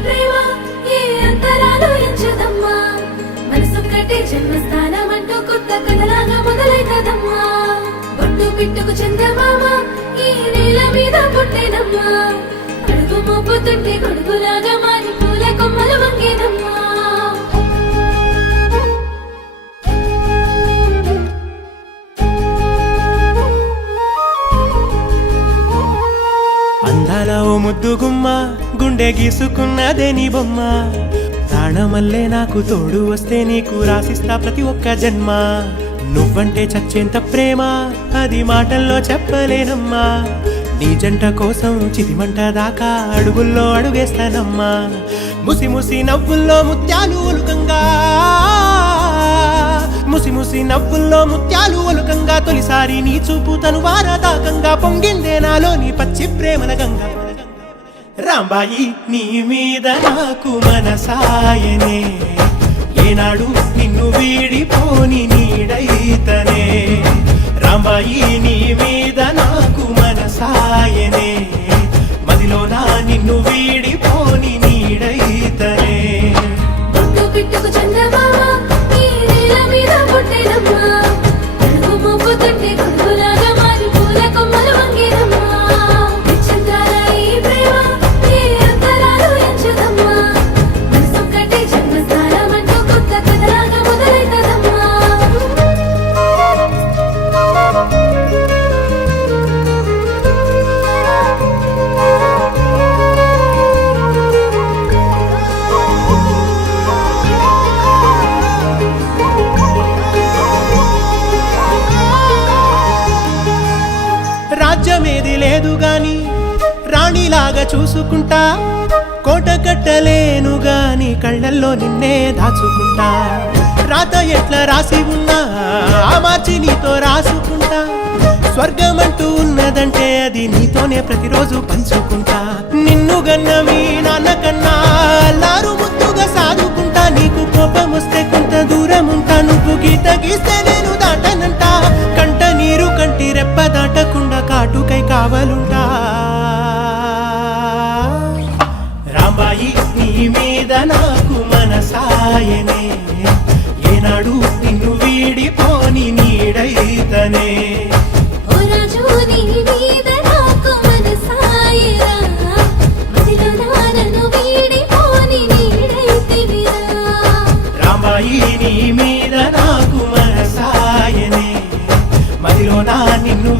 ప్రేమ ఏ అంతరాలు ఎంచదమ్మా మనసొక్కటే జన్మస్థానమంటూ కొత్త కథలాగా మొదలైతదమ్మా బొట్టు పిట్టుకు చందమామ ఈ నేల మీద పుట్టేనమ్మా అడుగు మోపుతుంటే గొడుగులాగా మారి పూల కొమ్మలు వంగేనమ్మా అందాల ఓ ముద్దుగుమ్మ గుండె గీసుకున్నదే నీ బొమ్మ ప్రాణమల్లే నాకు తోడు వస్తే నీకు రాసిస్తా ప్రతి ఒక్క జన్మ నువ్వంటే చచ్చేంత ప్రేమ అది మాటల్లో చెప్పలేనమ్మా నీ జంట కోసం చితిమంట దాకా అడుగుల్లో అడుగేస్తానమ్మా ముసి ముసి నవ్వుల్లో ముత్యాలు ఒలుకంగా ముసి ముసి నవ్వుల్లో ముత్యాలు ఒలుకంగా తొలిసారి నీ చూపు తను వారదాకంగా పొంగిందే నాలో నీ పచ్చి ప్రేమల గంగా రాంబాయి నీ మీద నాకు మనసాయనే ఏనాడు నిన్ను వీడిపోని నీడైతనే రాంబాయి నీ మీద నాకు మనసాయనే మదిలోన నిన్ను వీడిపోని నీడైతనే బొట్టు పిట్టుకు చందమామ ఈ నేల మీద పుట్టేనమ్మా అడుగు మోపుతుంటే గొడుగులాగా మారి పూల కొమ్మలు వంగేనమ్మా నిశ్చందాల ఈ ప్రేమ ఏ అంతరాలు ఎంచదమ్మా మనసొక్కటే జన్మస్థానమంటూ కొత్త కథలాగా మొదలైతదమ్మా రాజ్యమేది లేదు గాని రాణిలాగా చూసుకుంటా కోట కట్టలేను గాని కళ్ళల్లో నిన్నే దాచుకుంటా రాత ఎట్లా రాసి ఉన్నా ఆ మార్చి నీతో రాసుకుంటా స్వర్గమంటూ ఉన్నదంటే అది నీతోనే ప్రతిరోజు పంచుకుంటా నిన్ను గన్నవి నాన్నకన్నా లారు ముద్దుగా సాదుకుంటా నీకు కోపం వస్తే కొంత దూరం ఉంటా నువ్వు గీత గీస్తే నేను దాటనంటా కంట నీరు కంటి రెప్ప దాటకుండా కాటుకై కావలుంటా రాంబాయి నీ మీద నాకు మనసాయనే ఏనాడు నిన్ను వీడిపోని నీడైతనే ఓ రాజు నీ మీద నాకు మనసాయరా మదిలో నన్ను వీడిపోని నీడైతివిరా రాంబాయి నీ మీద నాకు మనసాయనే మదిలో నిన్ను